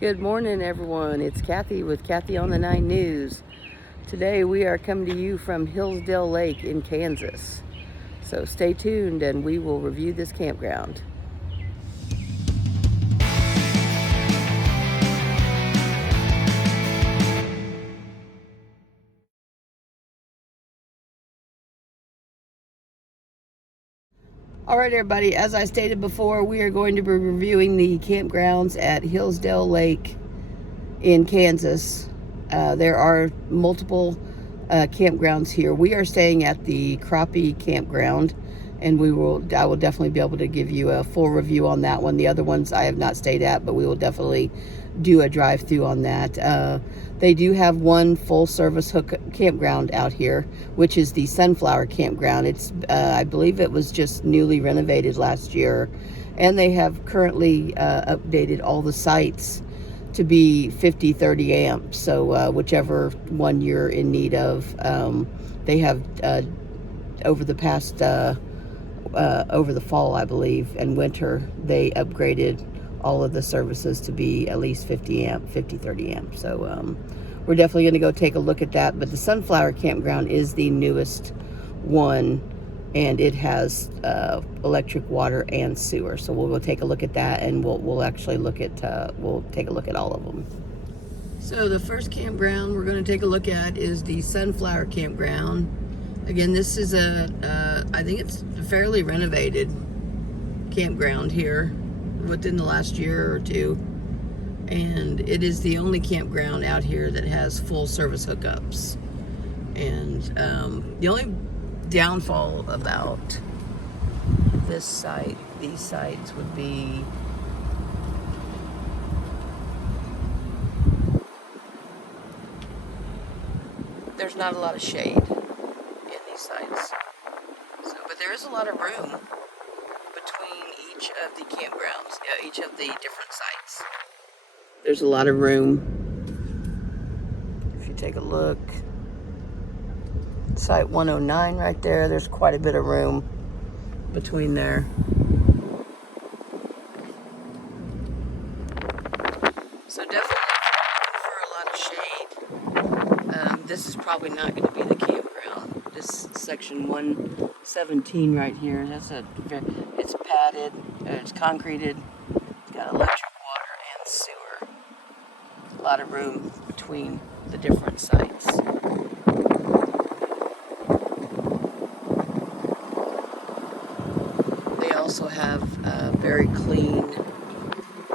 Good morning, everyone. It's Kathy with Kathy on the 9 News. Today we are coming to you from Hillsdale Lake in Kansas. So stay tuned and we will review this campground. All right, everybody, as I stated before, we are going to be reviewing the campgrounds at Hillsdale Lake in Kansas. There are multiple campgrounds here. We are staying at the Crappie campground, and I will definitely be able to give you a full review on that one. The other ones I have not stayed at, but we will definitely do a drive-through on that. They do have one full-service campground out here, which is the Sunflower Campground. It's I believe it was just newly renovated last year, and they have currently updated all the sites to be 50-30 amps, so whichever one you're in need of. They have over the past over the fall, I believe, and winter, they upgraded all of the services to be at least 50-30 amp. So we're definitely going to go take a look at that. But the Sunflower Campground is the newest one, and it has electric, water, and sewer. So we'll go take a look at that, and we'll actually look at we'll take a look at all of them. So the first campground we're going to take a look at is the Sunflower Campground. Again, this is I think it's a fairly renovated campground here within the last year or two, and it is the only campground out here that has full service hookups. And the only downfall about these sites would be there's not a lot of shade in these sites. But there is a lot of room between each of the campgrounds, each of the different sites. There's a lot of room. If you take a look, site 109 right there, there's quite a bit of room between there. So definitely for a lot of shade, this is probably not going to be the campground. This section 117 right here, it's padded, it's concreted, it's got electric, water, and sewer. A lot of room between the different sites. They also have very clean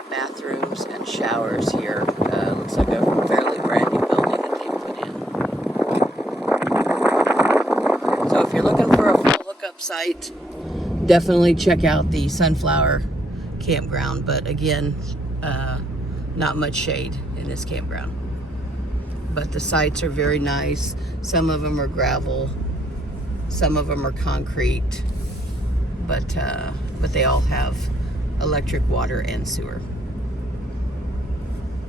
bathrooms and showers here. Looks like a fairly brand new building that they put in. So if you're looking for a full hookup site, definitely check out the Sunflower Campground. But again, not much shade in this campground. But the sites are very nice. Some of them are gravel, some of them are concrete, but they all have electric, water, and sewer.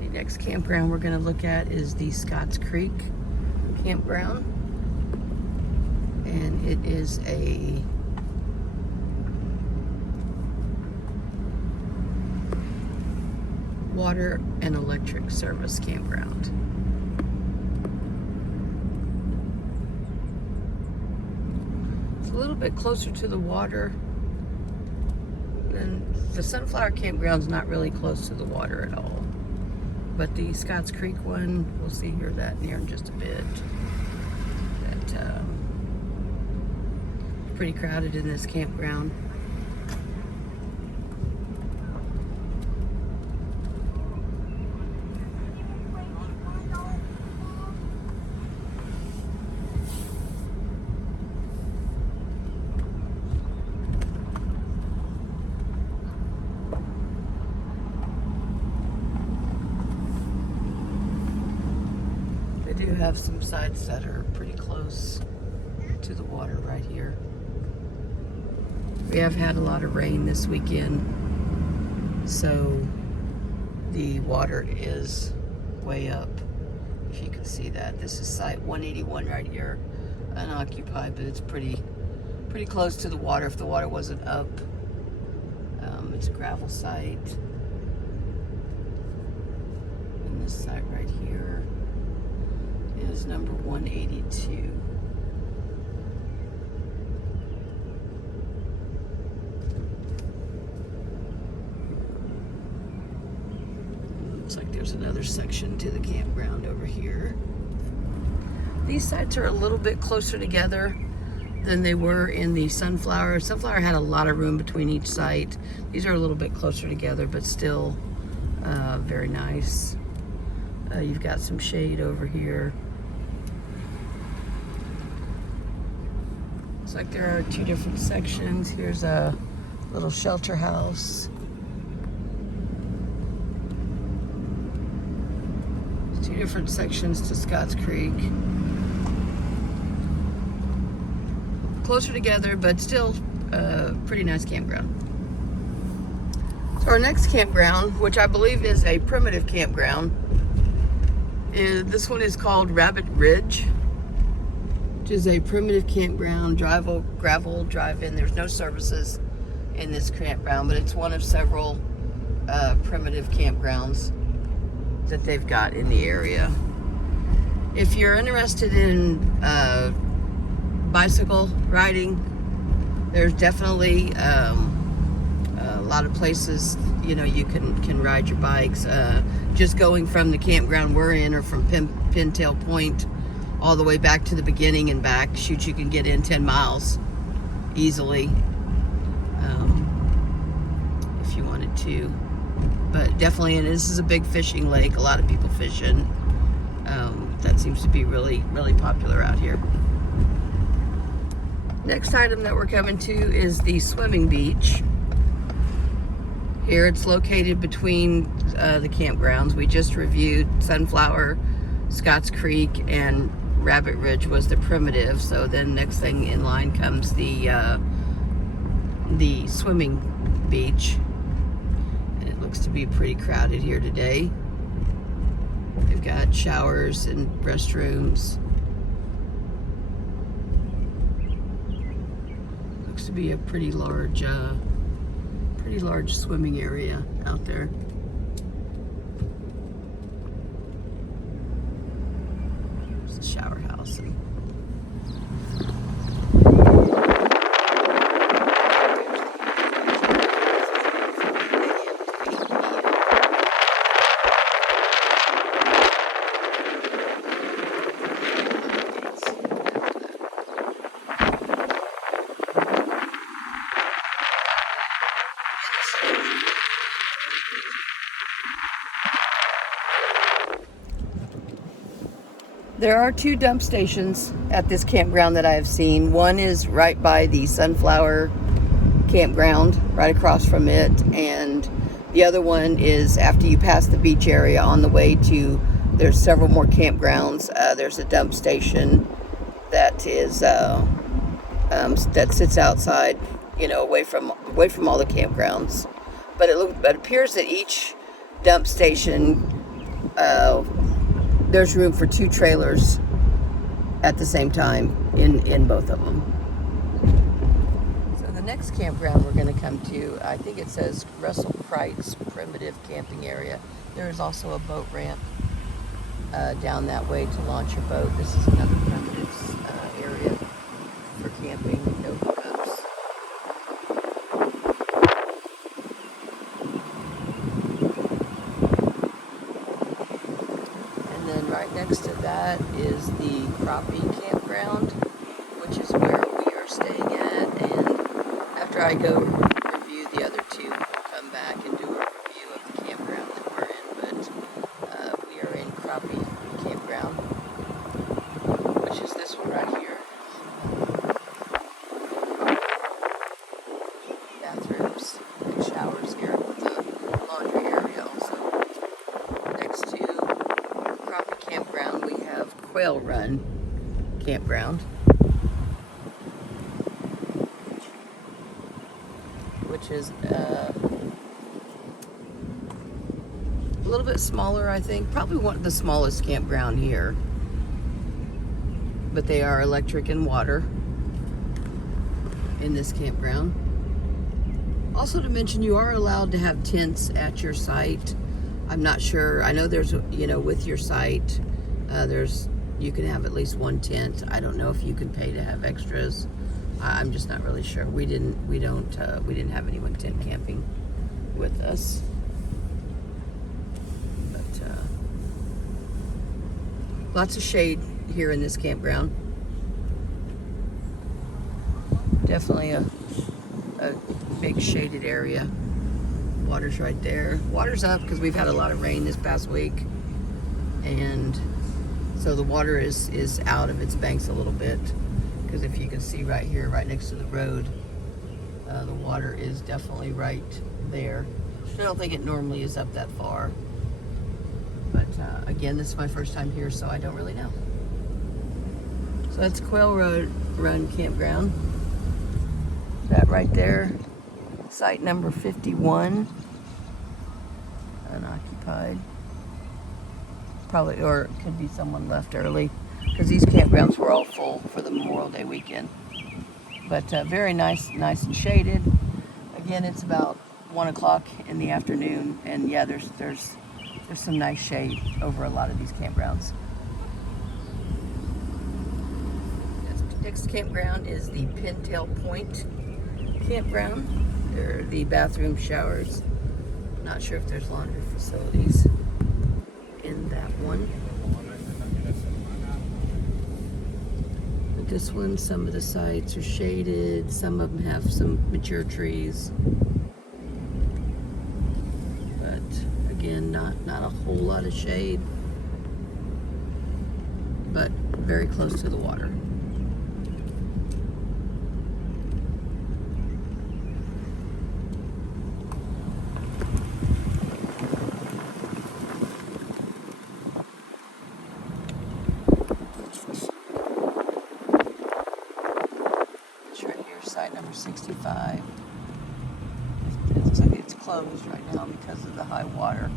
The next campground we're going to look at is the Scotts Creek Campground, and it is a water and electric service campground. It's a little bit closer to the water than the Sunflower Campground's not really close to the water at all. But the Scotts Creek one, we'll see here that near in just a bit. That pretty crowded in this campground. They do have some sites that are pretty close to the water right here. We have had a lot of rain this weekend, so the water is way up. If you can see that, this is site 181 right here, unoccupied, but it's pretty close to the water if the water wasn't up. It's a gravel site. site right here is number 182. Looks like there's another section to the campground over here. These sites are a little bit closer together than they were in the Sunflower. Sunflower had a lot of room between each site. These are a little bit closer together, but still very nice. You've got some shade over here. Looks like there are two different sections. Here's a little shelter house. Two different sections to Scotts Creek. Closer together, but still pretty nice campground. So our next campground, which I believe is a primitive campground, this one is called Rabbit Ridge, which is a primitive campground, gravel drive-in. There's no services in this campground, but it's one of several primitive campgrounds that they've got in the area. If you're interested in bicycle riding, there's definitely a lot of places, you know, you can ride your bikes. Just going from the campground we're in, or from Pintail Point all the way back to the beginning and back, shoot, you can get in 10 miles easily if you wanted to. But definitely, and this is a big fishing lake, a lot of people fishing. That seems to be really, really popular out here. Next item that we're coming to is the swimming beach. Here it's located between the campgrounds. We just reviewed Sunflower, Scotts Creek, and Rabbit Ridge was the primitive. So then next thing in line comes the swimming beach. And it looks to be pretty crowded here today. They've got showers and restrooms. Looks to be a pretty large swimming area out there. There's a shower house. There are two dump stations at this campground that I have seen. One is right by the Sunflower campground, right across from it, and the other one is after you pass the beach area on the way to, there's several more campgrounds. There's a dump station that is that sits outside, you know, away from all the campgrounds. But it appears that each dump station there's room for 2 trailers at the same time in both of them. So the next campground we're going to come to, I think it says Russell Kreitz Primitive Camping Area. There is also a boat ramp down that way to launch your boat. This is another primitive area for camping, no hookups. Next to that is the Crappie Campground, which is where we are staying at. And after I go review the other two, we'll come back and do a review of the campground that we're in. But we are in Crappie Campground, which is this one right here. Bathrooms and showers here with a laundry area also. Next to Campground, we have Quail Run Campground, which is a little bit smaller, I think. Probably one of the smallest campground here. But they are electric and water in this campground. Also to mention, you are allowed to have tents at your site. I'm not sure. I know there's, you know, with your site, you can have at least one tent. I don't know if you can pay to have extras. I'm just not really sure. We didn't have anyone tent camping with us. But lots of shade here in this campground. Definitely a big shaded area. Water's right there. Water's up because we've had a lot of rain this past week, and so the water is out of its banks a little bit, because if you can see right here, right next to the road, the water is definitely right there. I don't think it normally is up that far, but again, this is my first time here, so I don't really know. So that's Quail Run Campground. That right there, site number 51, unoccupied. Probably, or it could be someone left early, because these campgrounds were all full for the Memorial Day weekend. But very nice and shaded. Again, it's about 1 o'clock in the afternoon, and yeah, there's some nice shade over a lot of these campgrounds. Next campground is the Pintail Point Campground. There are the bathroom, showers. Not sure if there's laundry facilities in that one. But this one, some of the sites are shaded. Some of them have some mature trees. But again, not a whole lot of shade, but very close to the water. Site number 65. It looks like it's closed right now because of the high water.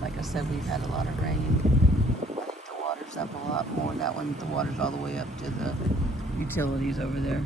Like I said, we've had a lot of rain. I think the water's up a lot more. That one, the water's all the way up to the utilities over there.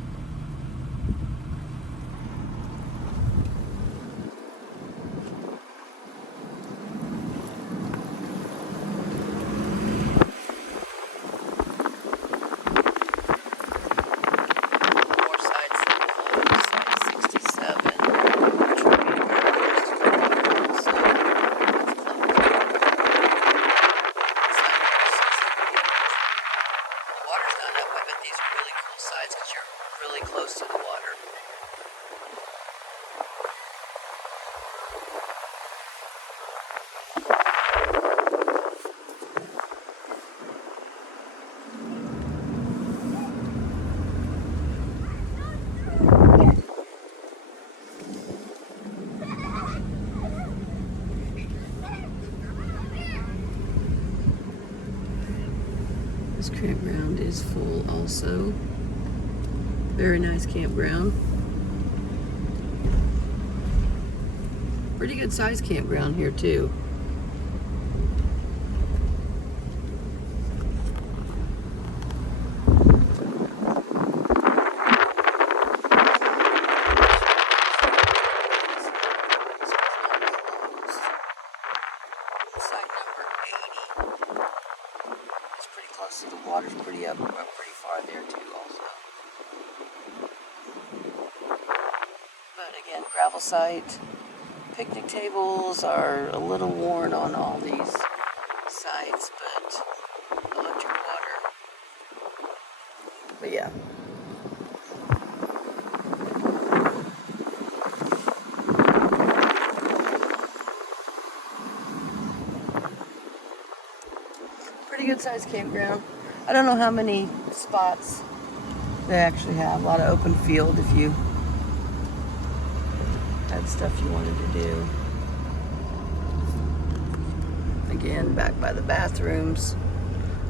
Really close to the water. This campground is full also. Very nice campground. Pretty good sized campground here too. Site number 80. It's pretty close to the water's pretty far there too also. But again, gravel site. Picnic tables are a little worn on all these sites, but electric water. But yeah. Pretty good sized campground. I don't know how many spots they actually have. A lot of open field if you had stuff you wanted to do. Again, back by the bathrooms.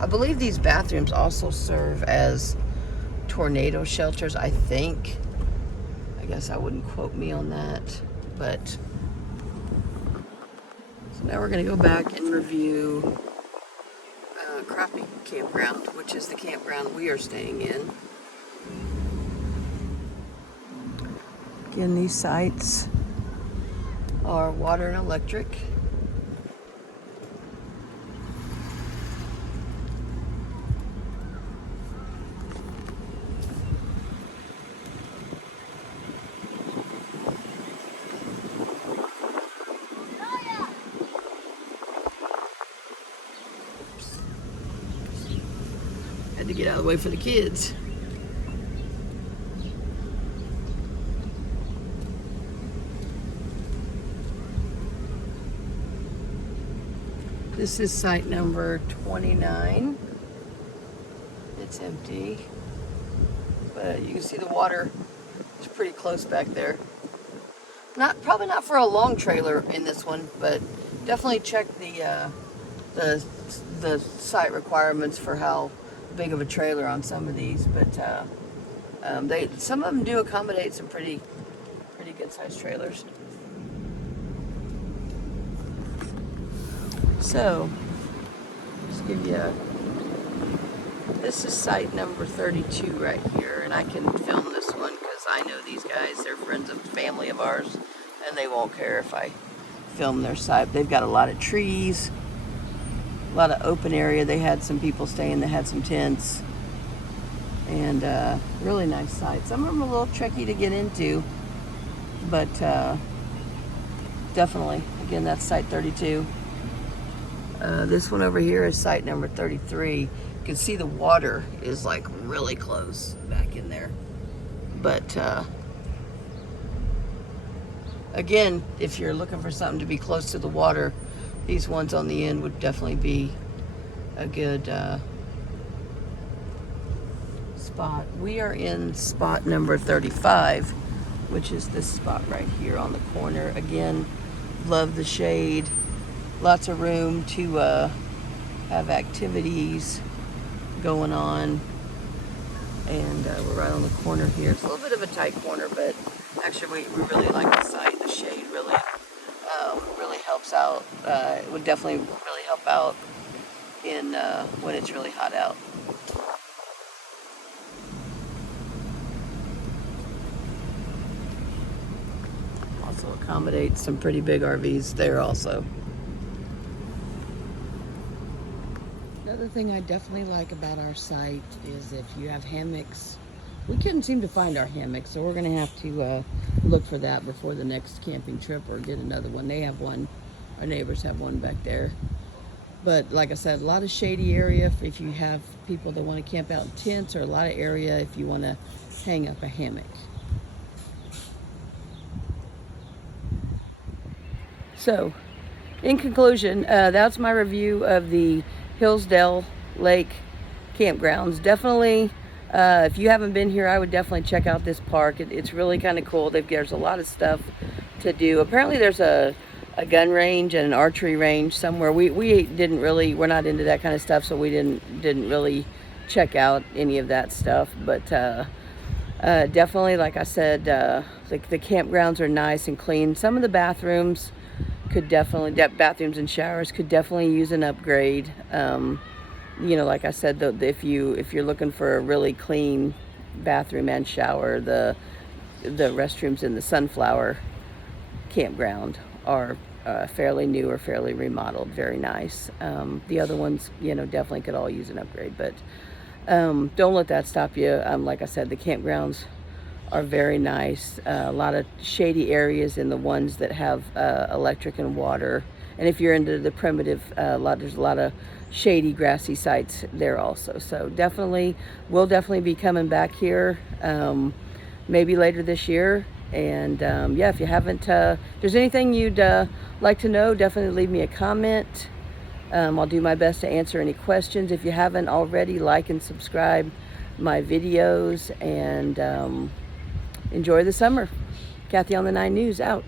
I believe these bathrooms also serve as tornado shelters, I think. I guess I wouldn't quote me on that, but so now we're going to go back and review Crappie Campground, which is the campground we are staying in. Again, these sites are water and electric. Had to get out of the way for the kids. This is site number 29. It's empty, but you can see the water is pretty close back there. Probably not for a long trailer in this one, but definitely check the site requirements for how big of a trailer on some of these. But some of them do accommodate some pretty good sized trailers. So, just give you this is site number 32 right here, and I can film this one because I know these guys. They're friends of family of ours, and they won't care if I film their site. They've got a lot of trees, a lot of open area. They had some people staying that had some tents, and really nice site. Some of them are a little tricky to get into, but definitely, again, that's site 32. This one over here is site number 33. You can see the water is like really close back in there. But again, if you're looking for something to be close to the water, these ones on the end would definitely be a good spot. We are in spot number 35, which is this spot right here on the corner. Again, love the shade. Lots of room to have activities going on, and we're right on the corner here. It's a little bit of a tight corner, but actually we really like the site. The shade really helps out. It would definitely really help out in when it's really hot out. Also accommodates some pretty big RVs there also. Another thing I definitely like about our site is if you have hammocks. We couldn't seem to find our hammocks, so we're going to have to look for that before the next camping trip, or get another one. They have one. Our neighbors have one back there. But like I said, a lot of shady area if you have people that want to camp out in tents, or a lot of area if you want to hang up a hammock. So, in conclusion, that's my review of the Hillsdale Lake campgrounds. Definitely, if you haven't been here, I would definitely check out this park. It's really kind of cool. There's a lot of stuff to do. Apparently there's a gun range and an archery range somewhere. We're not into that kind of stuff, so we didn't really check out any of that stuff. But definitely, like I said, the campgrounds are nice and clean. Some of the bathrooms bathrooms and showers could definitely use an upgrade. Like I said, if you're looking for a really clean bathroom and shower, the restrooms in the Sunflower campground are fairly new or fairly remodeled, very nice. The other ones, definitely could all use an upgrade, but don't let that stop you. Like I said, the campgrounds are very nice. A lot of shady areas in the ones that have electric and water. And if you're into the primitive, there's a lot of shady, grassy sites there also. So we'll definitely be coming back here maybe later this year. And if you haven't, if there's anything you'd like to know, definitely leave me a comment. I'll do my best to answer any questions. If you haven't already, like and subscribe my videos, and enjoy the summer. Kathy on the 9 News out.